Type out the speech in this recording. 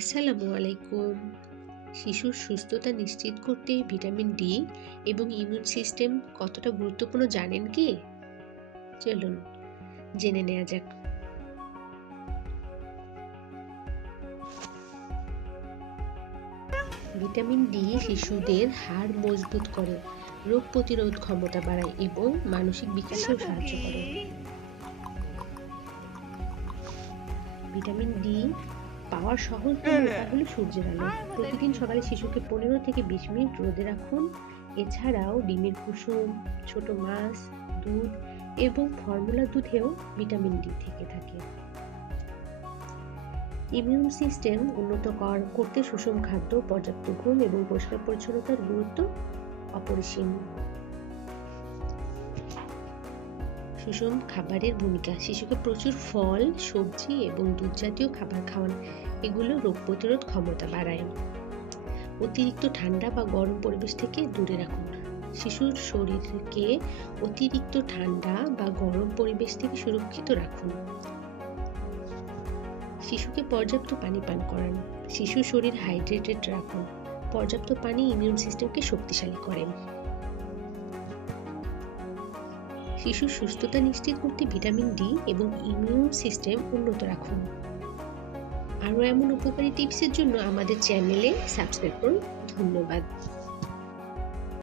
আসসালামু আলাইকুম। শিশুর সুস্থতা নিশ্চিত করতে ভিটামিন ডি এবং ইমিউন সিস্টেম কতটা গুরুত্বপূর্ণ জানেন কি? চলুন জেনে নেওয়া যাক। ভিটামিন ডি শিশুদের হাড় মজবুত করে, রোগ প্রতিরোধ ক্ষমতা বাড়ায় এবং মানসিক বিকাশেও সাহায্য করে। ভিটামিন ডি পাওয়ার সহজতম উপায় হলো সূর্যের আলো। প্রতিদিন সকালে শিশুকে 15 থেকে 20 মিনিট রোদে রাখুন। এছাড়াও ডিমের কুসুম, ছোট মাছ, দুধ এবং ফর্মুলা দুধেও ভিটামিন ডি থেকে থাকে। ইমিউন সিস্টেম উন্নত করতে সুষম খাদ্য, পর্যাপ্ত ঘুম এবং পরিষ্কার পরিচ্ছন্নতার গুরুত্ব অপরিসীম। সুষম খাবারের ভূমিকা: শিশুকে প্রচুর ফল, সবজি এবং দুধ জাতীয় খাবার খাওয়ান। এগুলো রোগ প্রতিরোধ ক্ষমতা বাড়ায়। অতিরিক্ত ঠান্ডা বা গরম পরিবেশ থেকে দূরে রাখুন। শিশুর শরীরকে অতিরিক্ত ঠান্ডা বা গরম পরিবেশ থেকে সুরক্ষিত রাখুন। শিশুকে পর্যাপ্ত পানি পান করান। শিশুর শরীর হাইড্রেটেড রাখুন। পর্যাপ্ত পানি ইমিউন সিস্টেমকে শক্তিশালী করে। শিশুর সুস্থতা নিশ্চিত করতে ভিটামিন ডি এবং ইমিউন সিস্টেম উন্নত রাখুন। আরও এমন উপকারী টিপসের জন্য আমাদের চ্যানেলে সাবস্ক্রাইব করুন। ধন্যবাদ।